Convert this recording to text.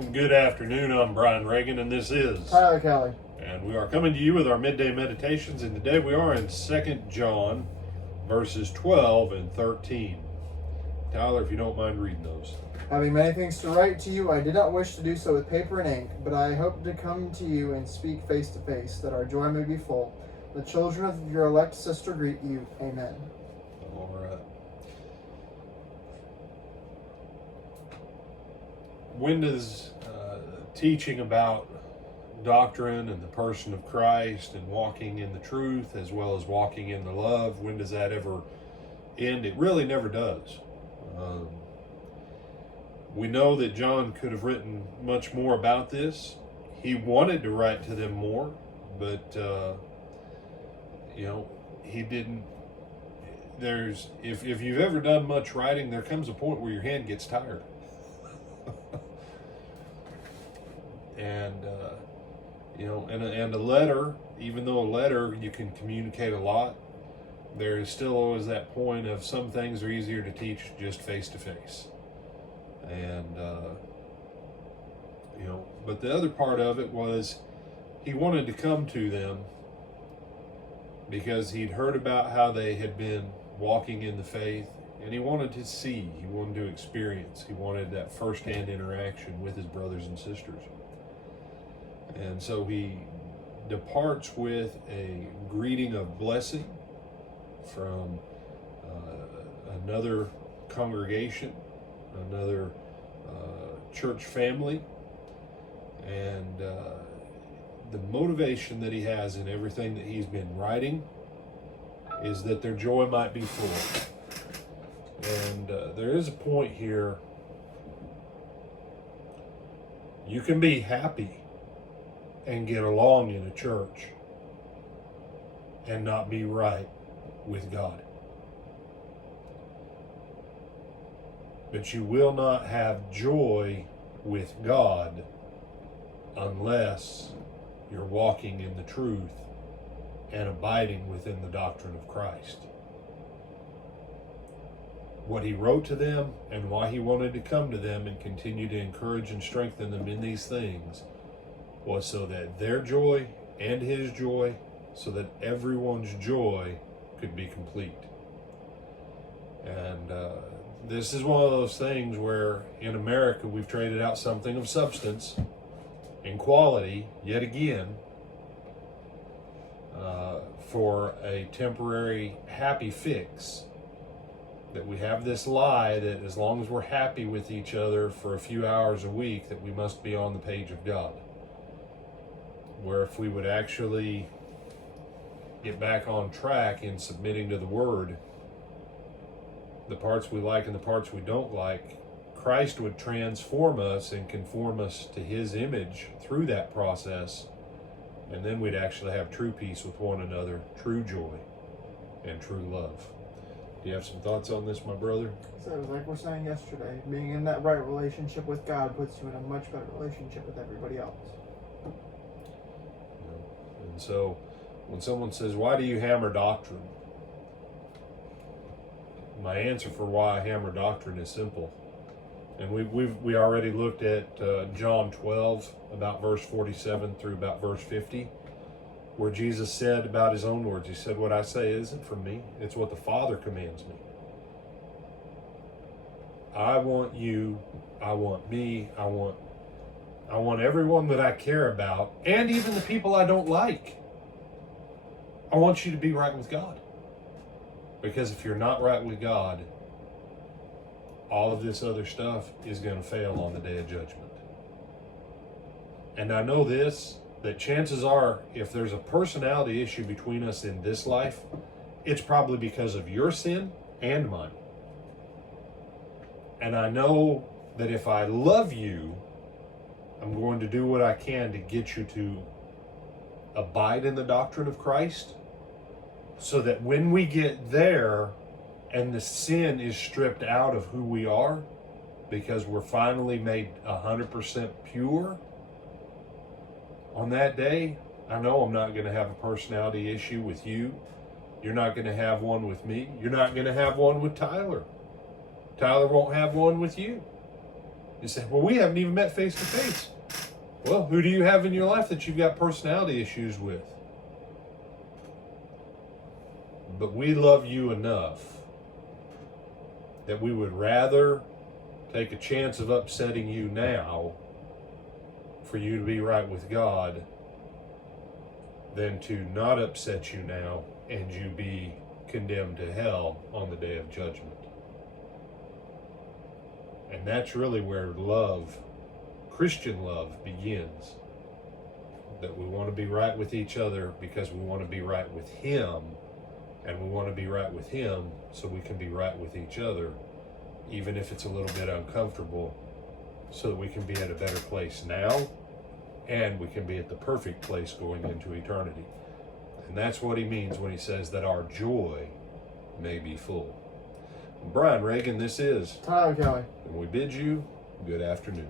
Good afternoon. I'm Brian Reagan, and this is Tyler Kelly. And we are coming to you with our midday meditations. And today we are in 2 John, verses 12 and 13. Tyler, if you don't mind reading those. Having many things to write to you, I did not wish to do so with paper and ink, but I hope to come to you and speak face to face, that our joy may be full. The children of your elect sister greet you. Amen. All right. When does teaching about doctrine and the person of Christ and walking in the truth as well as walking in the love, when does that ever end? It really never does. We know that John could have written much more about this. He wanted to write to them more, but he didn't. If you've ever done much writing, there comes a point where your hand gets tired. And a letter, even though a letter you can communicate a lot, there is still always that point of some things are easier to teach just face to face. And but the other part of it was he wanted to come to them because he'd heard about how they had been walking in the faith, and he wanted to see, he wanted to experience, he wanted that firsthand interaction with his brothers and sisters. And so he departs with a greeting of blessing from another congregation, another church family, and the motivation that he has in everything that he's been writing is that their joy might be full. And there is a point here. You can be happy and get along in a church and not be right with God. But you will not have joy with God unless you're walking in the truth and abiding within the doctrine of Christ. What he wrote to them and why he wanted to come to them and continue to encourage and strengthen them in these things was so that their joy and his joy, so that everyone's joy could be complete. And this is one of those things where in America we've traded out something of substance and quality yet again for a temporary happy fix. That we have this lie that as long as we're happy with each other for a few hours a week, that we must be on the page of God. Where if we would actually get back on track in submitting to the Word, the parts we like and the parts we don't like, Christ would transform us and conform us to His image through that process, and then we'd actually have true peace with one another, true joy, and true love. Do you have some thoughts on this, my brother? So it was like we're saying yesterday, being in that right relationship with God puts you in a much better relationship with everybody else. And so when someone says, why do you hammer doctrine? My answer for why I hammer doctrine is simple. And we already looked at John 12, about verse 47 through about verse 50, where Jesus said about his own words, he said, what I say isn't from me, it's what the Father commands me. I want you, I want me, I want everyone that I care about, and even the people I don't like. I want you to be right with God. Because if you're not right with God, all of this other stuff is going to fail on the day of judgment. And I know this, that chances are, if there's a personality issue between us in this life, it's probably because of your sin and mine. And I know that if I love you, I'm going to do what I can to get you to abide in the doctrine of Christ, so that when we get there and the sin is stripped out of who we are, because we're finally made 100% pure, on that day, I know I'm not going to have a personality issue with you. You're not going to have one with me. You're not going to have one with Tyler. Tyler won't have one with you. You say, well, we haven't even met face to face. Well, who do you have in your life that you've got personality issues with? But we love you enough that we would rather take a chance of upsetting you now for you to be right with God than to not upset you now and you be condemned to hell on the day of judgment. And that's really where love, Christian love, begins. That we want to be right with each other because we want to be right with Him, and we want to be right with Him so we can be right with each other, even if it's a little bit uncomfortable, so that we can be at a better place now, and we can be at the perfect place going into eternity. And that's what he means when he says that our joy may be full. Brian Reagan, this is Tyler Kelly. And we bid you good afternoon.